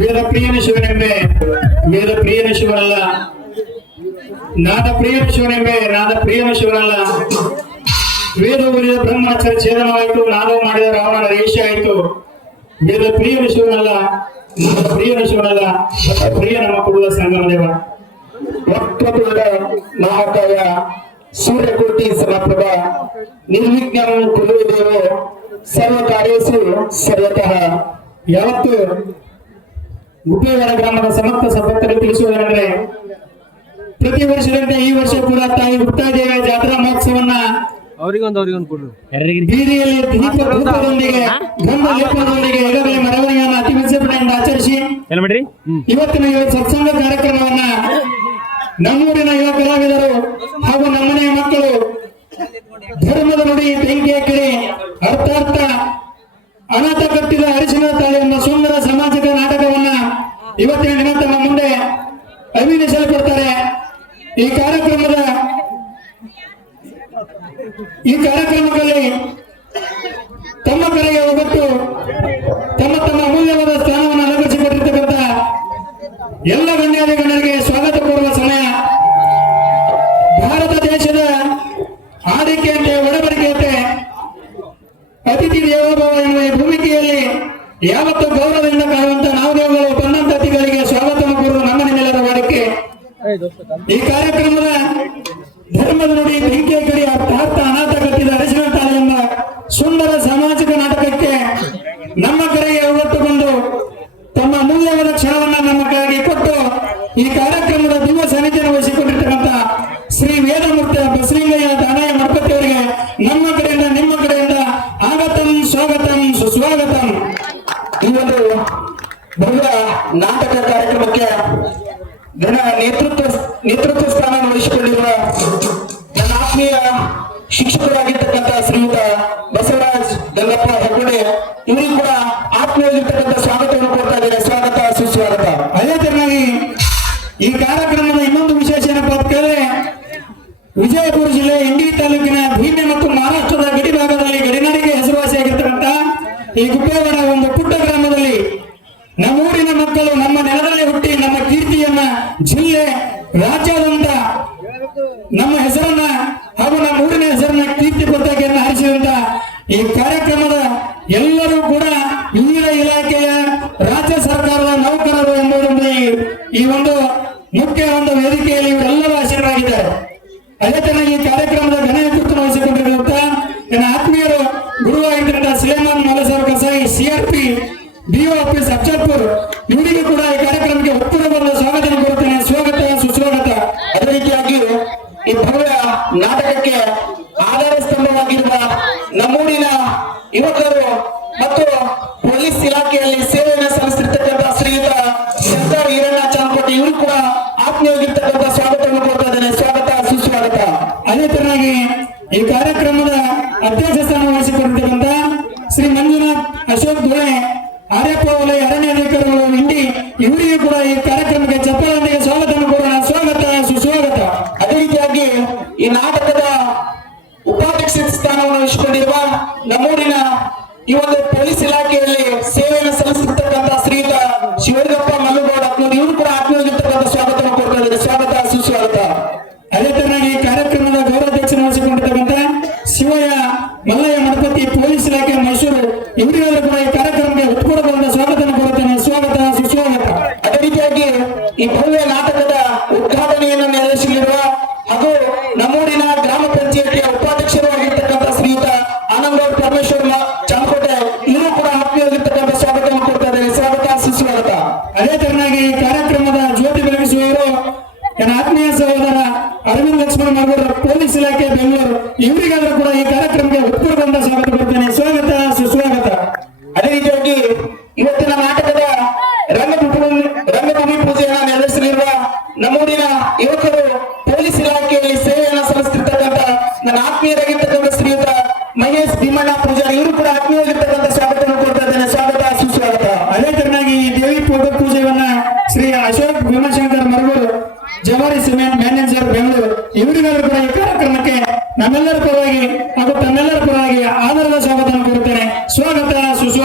ವೇದಪ್ರಿಯನ ಶಿವನೆಂಬೆ ವೇದಪ್ರಿಯನ ಶಿವನಲ್ಲ, ನಾದಪ್ರಿಯನ ಶಿವನೆಂಬೆ ನಾದಪ್ರಿಯನ ಶಿವನಲ್ಲ. ವೇದ ಉರಿದ ಬ್ರಹ್ಮಚರ್ಯ ಛೇದನವಾಯಿತು, ನಾದವು ಮಾಡಿದ ರಾವಣನ ರೇಷೆ ಆಯಿತು. ವೇದ ಪ್ರಿಯನ ಶಿವನಲ್ಲ, ಪ್ರಿಯನ ಶಿವನಲ್ಲ, ಪ್ರಿಯ ನಮ್ಮ ಕುರುಳ ಸಂಗಮ ದೇವ. ವಕ್ರತುಂಡ ಮಹಾಕಾಯ ಸೂರ್ಯಕೋಟಿ ಸಮಪ್ರಭ ನಿರ್ವಿಘ್ನಂ ಕುರು ದೇವೋ ಸರ್ವ ಕಾರ್ಯೇಷು ಸರ್ವತಃ. ಯಾವತ್ತು ಗುಪ್ಪೇವಾಡ ಗ್ರಾಮದ ಸಮಸ್ತ ಸಂಪತ್ತರು ತಿಳಿಸುವುದೆಂದರೆ, ಪ್ರತಿ ವರ್ಷದಂತೆ ಈ ವರ್ಷ ಕೂಡ ತಾಯಿ ಗುಪ್ತಾದೇವಿಯ ಜಾತ್ರಾ ಮಹೋತ್ಸವನ್ನ ಬೀದಿಯಲ್ಲಿ ದೀಪದೊಂದಿಗೆ ಗಂಧ ಲೇಪನದೊಂದಿಗೆ ಈಗಾಗಲೇ ಮೆರವಣಿಗೆಯನ್ನು ಅತಿ ವಿಜೃಂಭಣೆಯಿಂದ ಆಚರಿಸಿ ಇವತ್ತಿನ ಈ ಸತ್ಸಂಗ ಕಾರ್ಯಕ್ರಮವನ್ನ ನಮ್ಮೂರಿನ ಯುವ ಕಲಾವಿದರು ಹಾಗೂ ನಮ್ಮನೆಯ ಮಕ್ಕಳು ಧರ್ಮದ ನುಡಿ ಬೆಂಕಿಯ ಕಿಡಿ ಅರ್ಥಾರ್ಥ ಅನಾಥ ಕಟ್ಟಿದ ಅರಿಶಿನ ತಾಳಿ ಎಂಬ ಸುಂದರ ಸಾಮಾಜಿಕ ನಾಟಕವನ್ನ ಇವತ್ತಿನ ದಿನ ತಮ್ಮ ಮುಂದೆ ಅಭಿನಯಿಸಲ್ಪಡ್ತಾರೆ. ಈ ಕಾರ್ಯಕ್ರಮದಲ್ಲಿ ತಮ್ಮ ಕರೆಗೆ ಒಗ್ಗಟ್ಟು ತಮ್ಮ ತಮ್ಮ ಅಮೂಲ್ಯವಾದ ಸ್ಥಾನವನ್ನು ಅಲಂಕರಿಸಿಕೊಟ್ಟಿರ್ತಕ್ಕಂಥ ಎಲ್ಲ ಗಣ್ಯಾದಿ ಗಣ್ಯರಿಗೆ ಸ್ವಾಗತ ಕೋರುವ ಸಮಯ. ಭಾರತ ದೇಶದ ಆದಿಕೆಯಂತೆ ಒಡಂಬಡಿಕೆಯಂತೆ ಅತಿಥಿ ದೇವೋಭವ ಎನ್ನುವ ಈ ಭೂಮಿಕೆಯಲ್ಲಿ ಯಾವತ್ತೂ ಗೌರವದಿಂದ ಕಾಣುವಂತ ನಾವು ದೇವಗಳು ಬಂದಂತ ಅತಿಥಿಗಳಿಗೆ ಸ್ವಾಗತ ಕೋರುವ ನಮ್ಮ ನಿಮ್ಮೆಲ್ಲರ ವಾಡಿಕೆ. ಈ ಕಾರ್ಯಕ್ರಮದ ಧರ್ಮದ ನುಡಿ ಬೆಂಕಿಯ ಕಡಿ ಅರ್ಥಾರ್ಥ ಅನಾಥ ಕಟ್ಟಿದ ಅರಿಶಿನ ತಾಳಿ ಎಂಬ ಸುಂದರ ಸಾಮಾಜಿಕ ನಾಟಕಕ್ಕೆ ನಮ್ಮ ಕರೆಗೆ ಒಗ್ಗಟ್ಟುಕೊಂಡು ತಮ್ಮ ಅಮೂಲ್ಯವಾದ ಕ್ಷಣವನ್ನ ನಮಗಾಗಿ ಕೊಟ್ಟು ಈ ಕಾರ್ಯಕ್ರಮದ ದಿವ್ಯ ಸಾನ್ನಿಧ್ಯವನ್ನು ವಹಿಸಿಕೊಂಡಿರ್ತಕ್ಕಂಥ ಶ್ರೀ ವೇದಮೂರ್ತಿ ಬಸಲಿಂಗಯ್ಯ ದಾನಯ್ಯ ಮಠಪತಿ ಅವರಿಗೆ ನಮ್ಮ ಕಡೆಯಿಂದ ನಿಮ್ಮ ಕಡೆಯಿಂದ ಆಗತಂ ಸ್ವಾಗತಂ ಸುಸ್ವಾಗತಂ. ಈ ಒಂದು ಭವ್ಯ ನಾಟಕ ಕಾರ್ಯಕ್ರಮಕ್ಕೆ ನೇತೃತ್ವ ಸ್ಥಾನ ವಹಿಸಿಕೊಂಡಿರುವ ನನ್ನ ಆತ್ಮೀಯ ಶಿಕ್ಷಕರಾಗಿರ್ತಕ್ಕಂಥ ಶ್ರೀಯುತ ಬಸವರಾಜ್ ಗಂಗಪ್ಪ ಹೆಗ್ಗಡೆ ಇವರಿಗೂ ಕೂಡ ಆತ್ಮೀಯವಾಗಿರ್ತಕ್ಕಂಥ ಸ್ವಾಗತವನ್ನು ಕೊಡ್ತಾ ಇದ್ದಾರೆ. ಸ್ವಾಗತ ಸುಸ್ವಾಗತ. ಅದೇ ತರನಾಗಿ ಈ ಕಾರ್ಯಕ್ರಮದ ಇನ್ನೊಂದು ವಿಶೇಷ ಏನಪ್ಪಾ ಅಂತ ಕೇಳಿದ್ರೆ, ವಿಜಯಪುರ ಜಿಲ್ಲೆ ಇಂಡಿ ತಾಲೂಕಿನ ಭೀಮೆ ಮತ್ತು ಮಹಾರಾಷ್ಟ್ರದ ಗಡಿ ಭಾಗದಲ್ಲಿ ಗಡಿನಾಡಿಗೆ ಹೆಸರುವಾಸಿಯಾಗಿರ್ತಕ್ಕಂಥ ಈ ಗುಪ್ಪೇವಾಡ ಒಂದು ಪುಟ್ಟ ಗ್ರಾಮದಲ್ಲಿ ನಮ್ಮೂರಿನ ಮಕ್ಕಳು ನಮ್ಮ ನೆಲದಲ್ಲಿ ಹುಟ್ಟಿ ನಮ್ಮ ಕೀರ್ತಿಯನ್ನ ಜಿಲ್ಲೆ ರಾಜ್ಯಾದ್ಯಂತ ನಮ್ಮ ಹೆಸರನ್ನ ಹಾಗೂ ನಮ್ಮ ಊರಿನ ಹೆಸರನ್ನ ಕೀರ್ತಿ ಪತಾಕೆಯನ್ನು ಹಾರಿಸಿದಂತ ಈ ಕಾರ್ಯಕ್ರಮದ ಎಲ್ಲರೂ ಕೂಡ ವಿವಿಧ ಇಲಾಖೆಯ ರಾಜ್ಯ ಸರ್ಕಾರದ ನೌಕರರು ಎಂಬುದೊಂದು ಈ ಒಂದು ಮುಖ್ಯ ಒಂದು ವೇದಿಕೆಯಲ್ಲಿ ಇವರೆಲ್ಲರೂ ಆಶೀರ್ವಾಗಿದ್ದಾರೆ. ಅದೇ ತರನಾಗಿ ಈ ಕಾರ್ಯಕ್ರಮದ ಘನ ನೇತೃತ್ವ ವಹಿಸಿಕೊಂಡಿರುವಂತ ನನ್ನ ಆತ್ಮೀಯರು ಗುರುವಾಗಿದ್ದಂತ Suleman Malasar Kasai CRP BO office Afzalpur ಇವರಿಗೂ ಕೂಡ ಈ ಕಾರ್ಯಕ್ರಮಕ್ಕೆ ಉತ್ತರವಾದ ಸ್ವಾಗತ ಕೋರುತ್ತೇನೆ. ಸ್ವಾಗತ ಸುಸ್ವಾಗತ. ಅದೇ ರೀತಿಯಾಗಿ ಈ ಭವ್ಯ ನಾಟಕಕ್ಕೆ ಆಧಾರ ಸ್ತಂಭವಾಗಿರುವ ನಮ್ಮೂರಿನ ಯುವಕರು ಮತ್ತು ಪೊಲೀಸ್ ಇಲಾಖೆಯಲ್ಲಿ ಸೇವೆಯನ್ನು ಸಲ್ಲಿಸಿರ್ತಕ್ಕಂಥ ಶ್ರೀಯುತ ಶಂಕರ್ ಈರಣ್ಣ ಚಾಮಕೋಟಿ ಇವರು ಕೂಡ ಆತ್ಮೀಯವಾಗಿರ್ತಕ್ಕಂಥ ಸ್ವಾಗತವನ್ನು ಕೊಡ್ತಾ ಇದ್ದೇನೆ. ಸ್ವಾಗತ ಸುಸ್ವಾಗತ. ಅದೇ ತರನಾಗಿ ಈ ಕಾರ್ಯಕ್ರಮದ ಅಧ್ಯಕ್ಷ ಸ್ಥಾನ ವಹಿಸಿಕೊಂಡಿರ್ತಕ್ಕಂಥ ಶ್ರೀ ಮಂಜುನಾಥ್ ಅಶೋಕ್ ಧೋಳೆ ಆರ್ಯಪ್ಪ ವಲಯ ಅರಣ್ಯಾಧಿಕಾರಿಗಳು ಇಂಡಿ ಇವರಿಗೂ ಕೂಡ ಈ ಕಾರ್ಯಕ್ರಮಕ್ಕೆ ಚಪ್ಪಲೊಂದಿಗೆ ಸ್ವಾಗತವನ್ನು ಕೋರೋಣ. ಸ್ವಾಗತ ಸುಸ್ವಾಗತ. ಅದೇ ರೀತಿಯಾಗಿ ಈ ನಾಟಕದ ಉಪಾಧ್ಯಕ್ಷ ಸ್ಥಾನವನ್ನು ವಹಿಸಿಕೊಂಡಿರುವ ನಮ್ಮೂರಿನ ಈ ಒಂದು ಪೊಲೀಸ್ ಇಲಾಖೆಯಲ್ಲಿ ಸೇವೆಯನ್ನು ಸಲ್ಲಿಸಿರ್ತಕ್ಕಂಥ ಶ್ರೀಯುತ ಶಿವಲಿಂಗಪ್ಪ ಮಲ್ಲುಗೌಡ ಇವರು ಕೂಡ ಆತ್ಮೀಯವಾಗಿರ್ತಕ್ಕಂಥ ಸ್ವಾಗತವನ್ನು ಕೊಡ್ತಾ ಇದ್ದಾರೆ. ಸ್ವಾಗತ ಸುಸ್ವಾಗತ. ಅದೇ ತರನಾಗಿ ಕಾರ್ಯಕ್ರಮದ ಗೌರವಾಧ್ಯಕ್ಷ ವಹಿಸಿಕೊಂಡಿರ್ತಕ್ಕಂಥ ಶಿವಯ್ಯ ಮಲ್ಲಯ್ಯ ಮಠಪತಿ ಪೊಲೀಸ್ ಇಲಾಖೆ ಮೈಸೂರು ಇವರಿಗೆಲ್ಲರೂ ಕೂಡ ಈ ಕಾರ್ಯಕ್ರಮಕ್ಕೆ ಉತ್ಪೂರ್ವಕವಾದ ಸ್ವಾಗತವನ್ನು ಕೋರುತ್ತೇನೆ. ಸ್ವಾಗತ ಸುಸ್ವಾಗತ. ಅದೇ ರೀತಿಯಾಗಿ ಈ ಭವ್ಯ ನಾಟಕದ ಉದ್ಘಾಟನೆಯನ್ನು ನೆರವೇರಿಸಲಿರುವ ಹಾಗೂ ನಮ್ಮೂರಿನ ಗ್ರಾಮ ಪಂಚಾಯತಿಯ ಉಪಾಧ್ಯಕ್ಷರು ಆಗಿರ್ತಕ್ಕಂಥ ಶ್ರೀಯುತ ಆನಂದಗೌಡ ಪರಮೇಶ್ವರ್ ಚಾಮಕೋಟೆ ಇವರು ಕೂಡ ಆತ್ಮೀಯವಾಗಿರ್ತಕ್ಕಂಥ ಸ್ವಾಗತವನ್ನು ಕೊಡ್ತಾ ಇದ್ದಾರೆ. ಸ್ವಾಗತ ಸುಸ್ವಾಗತ. ಅದೇ ತರನಾಗಿ ಈ ಕಾರ್ಯಕ್ರಮದ ಜ್ಯೋತಿ ಬೆಳಗಿಸುವವರು ನನ್ನ ಆತ್ಮೀಯ ಸಹೋದರ ಅರವಿಂದ್ ಲಕ್ಷ್ಮಣ ಮಗೂರು ಪೊಲೀಸ್ ಇಲಾಖೆ ಬೆಂಗಳೂರು ಇವರಿಗಾದರೂ ಕೂಡ ಈ ಕಾರ್ಯಕ್ರಮಕ್ಕೆ ಉತ್ಪೂರ್ವಕವಾದ ಸ್ವಾಗತ ಕೊಡ್ತೇನೆ. ಸ್ವಾಗತ ಸುಸ್ವಾಗತ.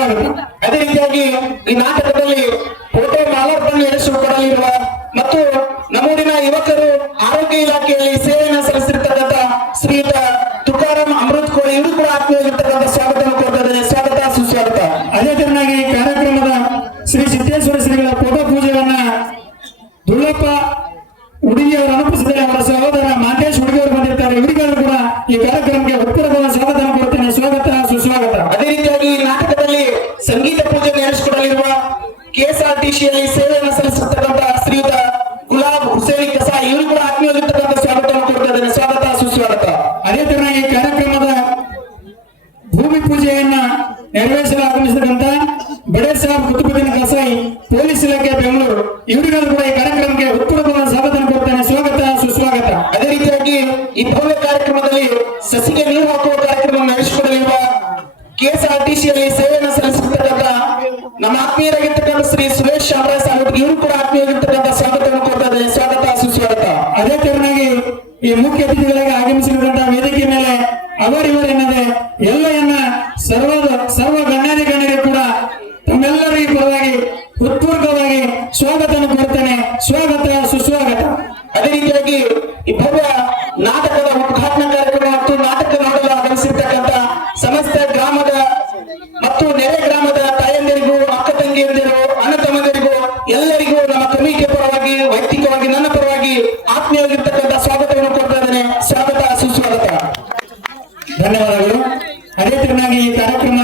ಸುಸ್ವಾಗತ. ಅದೇ ರೀತಿಯಾಗಿ ಈ ನಾಟಕದಲ್ಲಿ ಫೋಟೋ ಮಾಲಾರ್ಪಣೆ ನಡೆಸಿಕೊಡಲಿರುವ ಮತ್ತು ನಮ್ಮೂರಿನ ಯುವಕರು ಆರೋಗ್ಯ ಇಲಾಖೆಯಲ್ಲಿ ಸೇವೆಯನ್ನು ಸಲ್ಲಿಸಿರ್ತಕ್ಕಂಥ ಶ್ರೀಯುತ ತುಕಾರಾಮ್ ಅಮೃತ್ ಕೋಳಿ ಇವರು ಕೂಡ ಆತ್ಮೀಯವಾಗಿರ್ತಕ್ಕಂಥ ಸ್ವಾಗತವನ್ನು ಕೊಡ್ತಾರೆ. ಸ್ವಾಗತ ಸುಸ್ವಾಗತ. ಅದೇ ತರನಾಗಿ ಈ ಕಾರ್ಯಕ್ರಮದ ಶ್ರೀ ಸಿದ್ದೇಶ್ವರ ಶ್ರೀಗಳ ಫೋಟೋ ಪೂಜೆಯನ್ನ ದುಳ್ಳಪ್ಪ ಹುಡುಗಿಯವರು ಅನುಪಸ್ಥಿತಿಯಲ್ಲಿ ಅವರ ಸಹೋದರ ಮಾತೇಶ್ ಹುಡುಗಿಯವರು ಬಂದಿರ್ತಾರೆ. ಇವರಿಗೂ ಕೂಡ ಈ ಕಾರ್ಯಕ್ರಮಕ್ಕೆ ಉತ್ಪೂರ್ವಕವಾದ ಸ್ವಾಗತವನ್ನು ಕೊಡ್ತೇನೆ. ಸ್ವಾಗತ ಸುಸ್ವಾಗತ. ಅದೇ ರೀತಿಯಾಗಿ ಈ ನಾಟಕದಲ್ಲಿ ಸಂಗೀತ ಪೂಜೆ ನಡೆಸಿಕೊಡಲಿರುವ ಕೆಎಸ್ಆರ್ಟಿಸಿಯಲ್ಲಿ ಸೇವೆಯನ್ನು ಸಲ್ಲಿಸಿರ್ತಕ್ಕಂಥ ಶ್ರೀಯುತ ಗುಲಾಬ್ ಹುಸೇನ್ ಕಸ ಇವರು ಕೂಡ ಆತ್ಮೀಯವಾಗಿರ್ತಕ್ಕಂಥ ಸ್ವಾಗತವನ್ನು ಕೊಡ್ತಿದ್ದಾರೆ. ಸ್ವಾಗತ ಸುಸ್ವಾಗತ. ಅದೇ ತರನಾಗಿ ಈ ಕಾರ್ಯಕ್ರಮದ ಭೂಮಿ ಪೂಜೆಯನ್ನ ನೆರವೇರಿಸಲು ಆಗಮಿಸಿದಂತ ಬಡೇ ಸಾಹೇಬ್ ಕುತುಬುದ್ದೀನ್ ಕಸಾಯಿ ಪೊಲೀಸ್ ಇಲಾಖೆ ಬೆಂಗಳೂರು ಇವರಿಗೂ ಕೂಡ ಈ ಕಾರ್ಯಕ್ರಮಕ್ಕೆ ಉತ್ಪೂರ್ವಕವಾದ ಸ್ವಾಗತವನ್ನು ಕೊಡ್ತೇನೆ. ಸ್ವಾಗತ ಸುಸ್ವಾಗತ. ಅದೇ ರೀತಿಯಾಗಿ ಈ ಭವ್ಯ ಕಾರ್ಯಕ್ರಮದಲ್ಲಿ ಸಸಿಗೆ ನೀರು ಹಾಕುವ ಕಾರ್ಯಕ್ರಮ ನಡೆಸಿಕೊಡಲಿರುವ ಕೆಎಸ್ಆರ್ಟಿಸಿಯಲ್ಲಿ ಸೇವೆಯನ್ನು ಸಲ್ಲಿಸಿರ್ತಕ್ಕಂಥ ನಮ್ಮ ಆತ್ಮೀಯರಾಗಿರ್ತಕ್ಕಂಥ ಶ್ರೀ ಸುರೇಶ್ ಶಾಮರಾಜ್ ಸಾಹೇಬ್ ಇವರು ಕೂಡ ಆತ್ಮೀಯವಾಗಿರ್ತಕ್ಕಂಥ ಸ್ವಾಗತವನ್ನು ಕೊಡ್ತಾರೆ. ಸ್ವಾಗತ ಸುಸ್ವಾಗತ. ಅದೇ ತರನಾಗಿ ಈ ಮುಖ್ಯ ಅತಿಥಿಗಳಾಗಿ ಆಗಮಿಸಿರುವಂತಹ ವೇದಿಕೆ ಮೇಲೆ ಅವರಿವರೆನ್ನದೆ ಎಲ್ಲಯನ್ನ ಸರ್ವ ಗಣ್ಯಾಧಿ ಗಣ್ಯರಿಗೆ ಕೂಡ ತಮ್ಮೆಲ್ಲರಿಗೂ ಪರವಾಗಿ ಉತ್ಪೂರ್ವಕವಾಗಿ ಸ್ವಾಗತವನ್ನು ಕೊಡ್ತೇನೆ. ಸ್ವಾಗತ ಸುಸ್ವಾಗತ. ಅದೇ ರೀತಿಯಾಗಿ ಈ ಭವ್ಯ ನಾಟಕದ ಉದ್ಘಾಟನಾ ಕಾರ್ಯಕ್ರಮ ಮತ್ತು ನಾಟಕ ನೋಡಲು ಆಗಮಿಸಿರ್ತಕ್ಕಂಥ ಸಮಸ್ತ ಗ್ರಾಮದ ಮತ್ತು ನೆರೆ ಗ್ರಾಮದ ತಾಯಂದಿರಿಗೂ ಅಕ್ಕ ತಂಗಿಯಂದಿರು ಅಣ್ಣ ತಮ್ಮಂದಿರಿಗೂ ಎಲ್ಲರಿಗೂ ನಮ್ಮ ಕಮಿಟಿಯ ಪರವಾಗಿ ವೈಯಕ್ತಿಕವಾಗಿ ನನ್ನ ಪರವಾಗಿ ಆತ್ಮೀಯವಾಗಿರ್ತಕ್ಕಂಥ ಸ್ವಾಗತವನ್ನು ಕೊಡ್ತಾ ಇದ್ದೇನೆ. ಸ್ವಾಗತ ಸುಸ್ವಾಗತ. ಧನ್ಯವಾದಗಳು. ಅದೇ ತರನಾಗಿ ಈ ಕಾರ್ಯಕ್ರಮ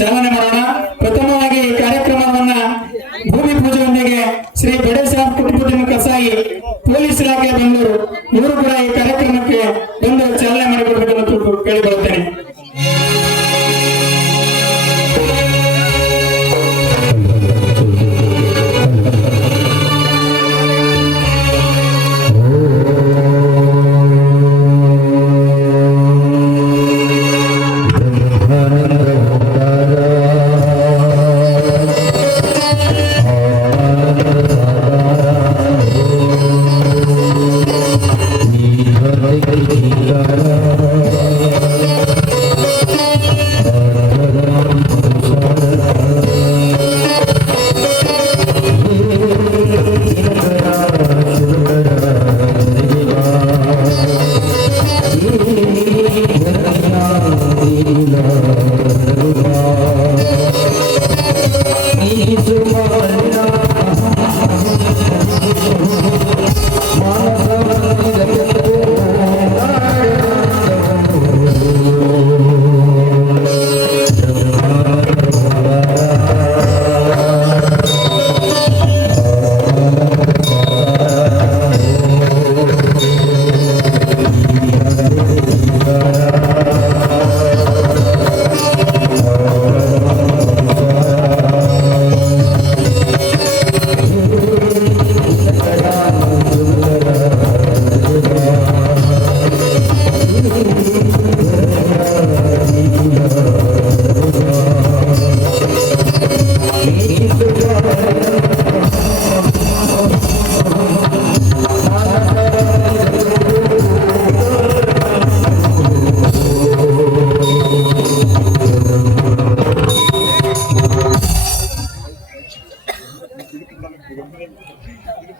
ಚಾಲನೆ ಮಾಡೋಣ. ಪ್ರಥಮವಾಗಿ ಈ ಕಾರ್ಯಕ್ರಮವನ್ನ ಭೂಮಿ ಪೂಜೆಯೊಂದಿಗೆ ಶ್ರೀ ಬಡೇ ಸಾಹೇಬ್ ಕುತುಬುದ್ದೀನ್ ಕಸಾಯಿ ಪೊಲೀಸ್ ಇಲಾಖೆ ಬೆಂಗಳೂರು ಇವರು ಕೂಡ ಈ ಕಾರ್ಯಕ್ರಮಕ್ಕೆ ಬಂದು ಚಾಲನೆ ಮಾಡಿಕೊಡಬೇಕೆಂದು ಕೇಳಿಕೊಳ್ಳುತ್ತೇನೆ.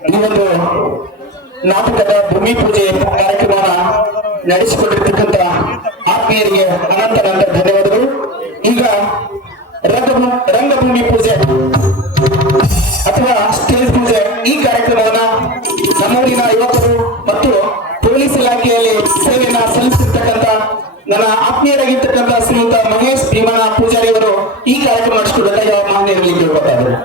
ಈ ಒಂದು ನಾಟಕದ ಭೂಮಿ ಪೂಜೆ ಕಾರ್ಯಕ್ರಮವನ್ನು ನಡೆಸಿಕೊಂಡಿರ್ತಕ್ಕಂಥ ಆತ್ಮೀಯರಿಗೆ ಅನಂತ ಧನ್ಯವಾದಗಳು. ಈಗ ರಂಗಭೂಮಿ ಪೂಜೆ ಅಥವಾ ಸ್ಟೇಜ್ ಪೂಜೆ ಈ ಕಾರ್ಯಕ್ರಮವನ್ನ ನಮ್ಮೂರಿನ ಯುವಕರು ಮತ್ತು ಪೊಲೀಸ್ ಇಲಾಖೆಯಲ್ಲಿ ಸೇವೆಯನ್ನ ಸಲ್ಲಿಸಿರ್ತಕ್ಕಂಥ ನನ್ನ ಆತ್ಮೀಯರಾಗಿರ್ತಕ್ಕಂಥ ಶ್ರೀಯುತ ಮಹೇಶ್ ಭೀಮಣ್ಣ ಪೂಜಾರಿ ಅವರು ಈ ಕಾರ್ಯಕ್ರಮ ನಡೆಸಿಕೊಳ್ಳುತ್ತಾ ಮಾನ್ಯರಲ್ಲಿ ಕೇಳ್ಕೊತಾ ಇದ್ದಾರೆ.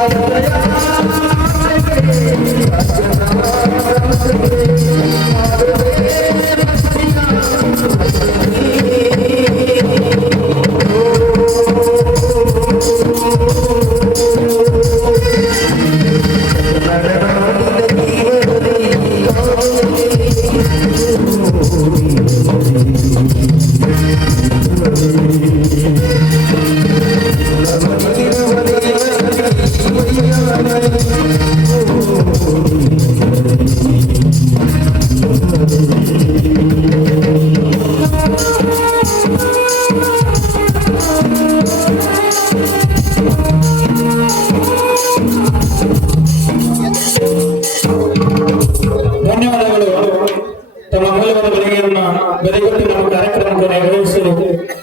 Hare ಬದಿಗೊತ್ತಿ ನಮ್ಮ ಕಾರ್ಯಕ್ರಮವನ್ನು ನೆರವೇರಿಸಿ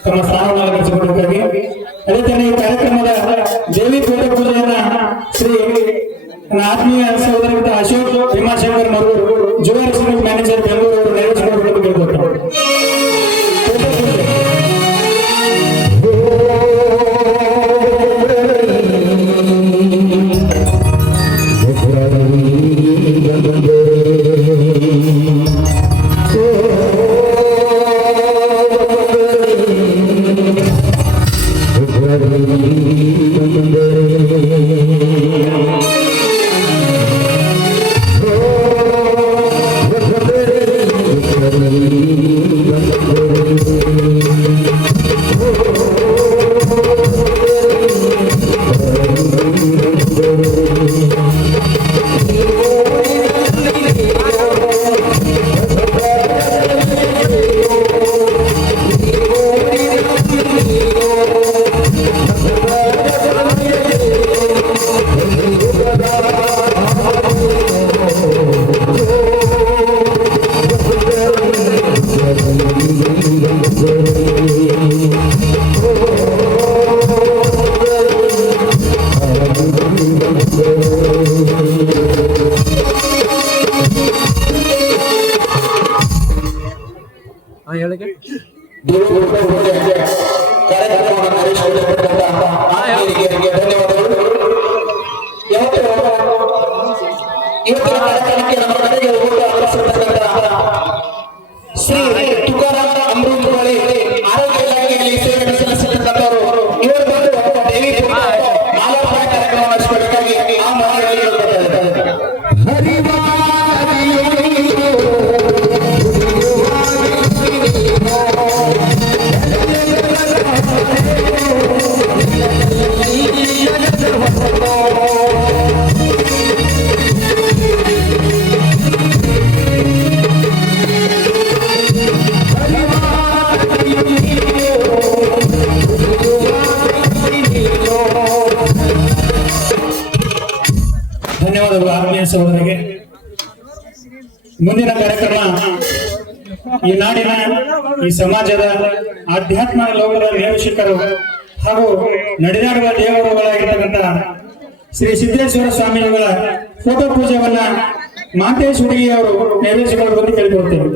ತಮ್ಮ ಸ್ಥಾನವನ್ನು ಅಲಂಕರಿಸಿಕೊಳ್ಳಬೇಕಾಗಿ, ಅದೇ ತರ ಈ ಕಾರ್ಯಕ್ರಮದ ದೇವಿ ಪೂಜೆ ಪೂಜೆಯನ್ನ ಶ್ರೀ ನನ್ನ ಆತ್ಮೀಯ ಸಹೋದರ Ashok Bhimashankar Marur jewel cement manager Bengaluru ಅವರು ನೆರವೇರಿಸಿಕೊಳ್ಳಬೇಕು ಕೇಳ್ಕೊತಾರೆ. ಕಾರ್ಯಕ್ರಮವನ್ನು ನಡೆಸಿಕೊಟ್ಟಿರ್ತಕ್ಕಂತಹ ಆತ್ಮೀಯರಿಗೆ ಧನ್ಯವಾದಗಳು. ಇವತ್ತಿನ ಕಾರ್ಯಕ್ರಮಕ್ಕೆ ನಮ್ಮ ಕಡೆಗೆ ಊಟ ಆಕರ್ಷಿಸಿರ್ತಕ್ಕಂತಹ ಶ್ರೀ ತುಕಾರಾಮ್ ಅಮೃತ್ ಬಳಿ ಆರೋಗ್ಯ ಇಲಾಖೆಯಲ್ಲಿ ಸೇವೆ ಸಲ್ಲಿಸಿರ್ತಕ್ಕಂಥವರು ಇವರು ಬಂದು ದೇವಿ ಮಾಲಾರ್ಪಣೆ ಕಾರ್ಯಕ್ರಮ ನಡೆಸಿಕೊಡಬೇಕಾಗಿ ಆ ಮನೆಯಲ್ಲಿ ಧನ್ಯವಾದಗಳು ಆತ್ಮೀಯ ಸಹೋದರಿಗೆ. ಮುಂದಿನ ಕಾರ್ಯಕ್ರಮ ಈ ನಾಡಿನ ಈ ಸಮಾಜದ ಆಧ್ಯಾತ್ಮ ಲೋಕದ ನೇಮಶಿಖರು ಹಾಗೂ ನಡೆದಾಡುವ ದೇವರುಗಳಾಗಿರ್ತಕ್ಕಂತಹ ಶ್ರೀ ಸಿದ್ದೇಶ್ವರ ಸ್ವಾಮಿಗಳ ಫೋಟೋ ಪೂಜೆಯನ್ನ ಮಾತೇಶ್ ಹುಡುಗಿ ಅವರು ನೆರವೇರಿಸಿಕೊಳ್ಳುವಂತೆ ಕೇಳಿಕೊಳ್ತೇವೆ.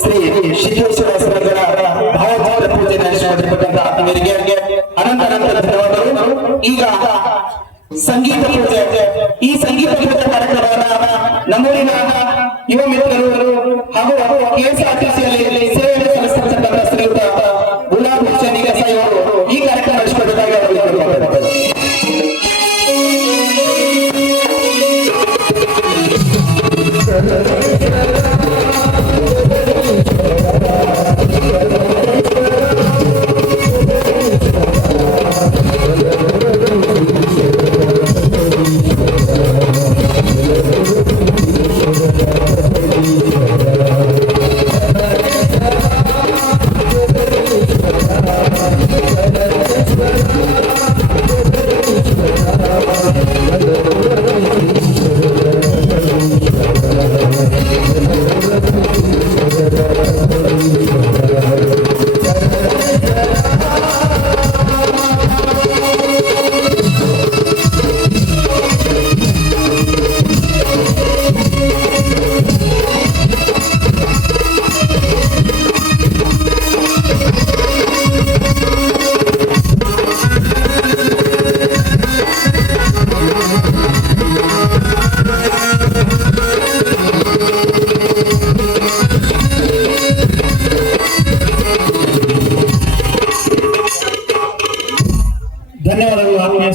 ಶ್ರೀ ಸಿದ್ದೇಶ್ವರ ಸ್ವಾಮಿಗಳ ಭಾವಚಿತ್ರ ಪೂಜೆ ನಡೆಸಿಕೊಂಡಿರ್ತಕ್ಕಂಥ ಆತ್ಮೀಯರಿಗೆ ಅನಂತ ಧನ್ಯವಾದಗಳು. ಈಗ ಸಂಗೀತ ಪೂಜೆ, ಈ ಸಂಗೀತ ಪೂಜೆ ಕಾರ್ಯಕ್ರಮವನ್ನ ನಮ್ಮೂರಿನ ಯುವ ಮಿತ್ರರು ಹಾಗೂ ಕೆಎಸ್ಆರ್ಟಿಸಿಯಲ್ಲಿ ಸೇವೆ ಸಲ್ಲಿಸತಕ್ಕಂಥ ಶ್ರೀಯುತ ಗುಲಾಬ್ ಹುಸೇನ್ ದೇಸಾಯಿ ಅವರು ಈ ಕಾರ್ಯಕ್ರಮ ನಡೆಸಿಕೊಡಬೇಕಾಗಿ ಅವರಿಗೆ ಕೇಳಿಕೊಳ್ಳುತ್ತೇನೆ.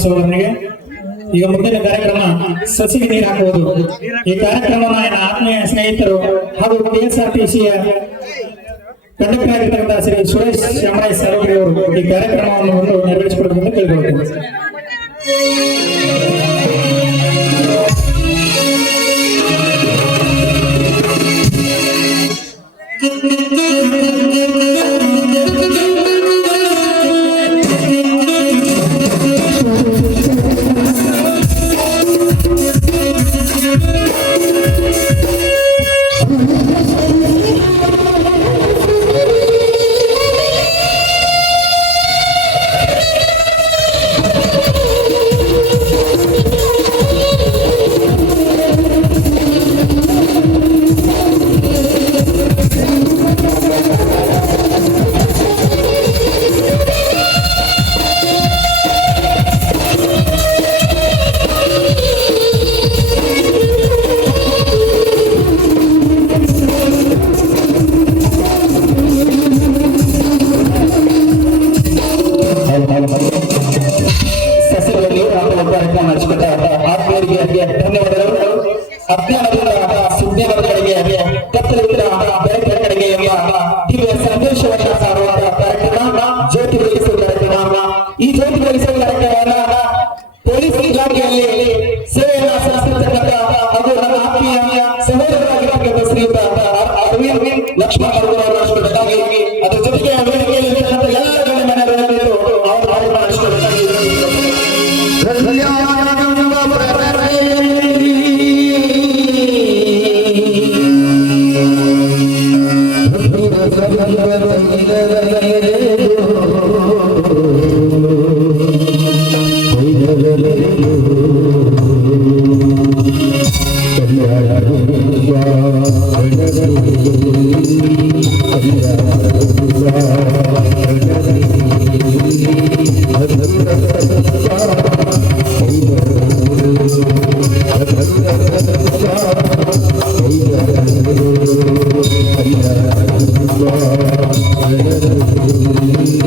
ಸಹೋದರನಿಗೆ. ಈಗ ಮುಂದಿನ ಕಾರ್ಯಕ್ರಮ ಸಸಿಗೆ ನೀರು ಹಾಕುವುದು. ಈ ಕಾರ್ಯಕ್ರಮವನ್ನು ನನ್ನ ಆತ್ಮೀಯ ಸ್ನೇಹಿತರು ಹಾಗೂ KSRTCಯ ಕಂಡಕ್ಟರ್ ಆಗಿರ್ತಕ್ಕಂಥ ಶ್ರೀ ಸುರೇಶ್ ಶಾಮರಾಯ್ ಸಾಲುಗರೆ ಅವರು ಈ ಕಾರ್ಯಕ್ರಮವನ್ನು ಒಂದು ನೆರವೇರಿಸಿಕೊಡಬೇಕೆಂದು ಕೇಳಿಕೊಳ್ಳುತ್ತೇನೆ. ಸಸ್ಯಗಳಲ್ಲಿ ಕಾರ್ಯಕ್ರಮ ನಡೆಸಿಕೊಟ್ಟ ಆತ್ಮೀಯರಿಗೆ ಧನ್ಯವಾದಗಳು. ಅಜ್ಞಾನದಿಂದ ಸುಜ್ಞಾನಗಳಿಗೆ ಕತ್ತಲಿಂದ ಬೆಳಕಿನ ಕಡೆಗೆ ಎಂಬ ದಿವ್ಯ ಸಂದೇಶವನ್ನು ಸಾರುವಂತಹ ಕಾರ್ಯಕ್ರಮ ಜ್ಯೋತಿ ಬೆಳಗಿಸುವ ಕಾರ್ಯಕ್ರಮ. ಈ ಜ್ಯೋತಿ ಬೆಳಗಿಸುವ ಕಾರ್ಯಕ್ರಮವನ್ನ ಪೊಲೀಸ್ ಇಲಾಖೆಯಲ್ಲಿ ಸೇವೆಯನ್ನು ಸಲ್ಲಿಸತಕ್ಕಂಥ ಹಾಗೂ ನನ್ನ ಆತ್ಮೀಯ ಸಹೋದರರಾಗಿರ್ತಕ್ಕಂಥ ಶ್ರೀಯುತ ಅರವಿಂದ್ ಲಕ್ಷ್ಮಣ ಅವರು ನಡೆಸಿಕೊಡಬೇಕಾಗಿ, ಅದರ ಜೊತೆಗೆ ವೇದಿಕೆಯಲ್ಲಿ ಇರ್ತಕ್ಕಂಥ ಎಲ್ಲ ಗಣ್ಯಮಾನ್ಯರು ಅವರು ಕಾರ್ಯಕ್ರಮ ನಡೆಸಿಕೊಡಬೇಕಾಗಿ Thank you.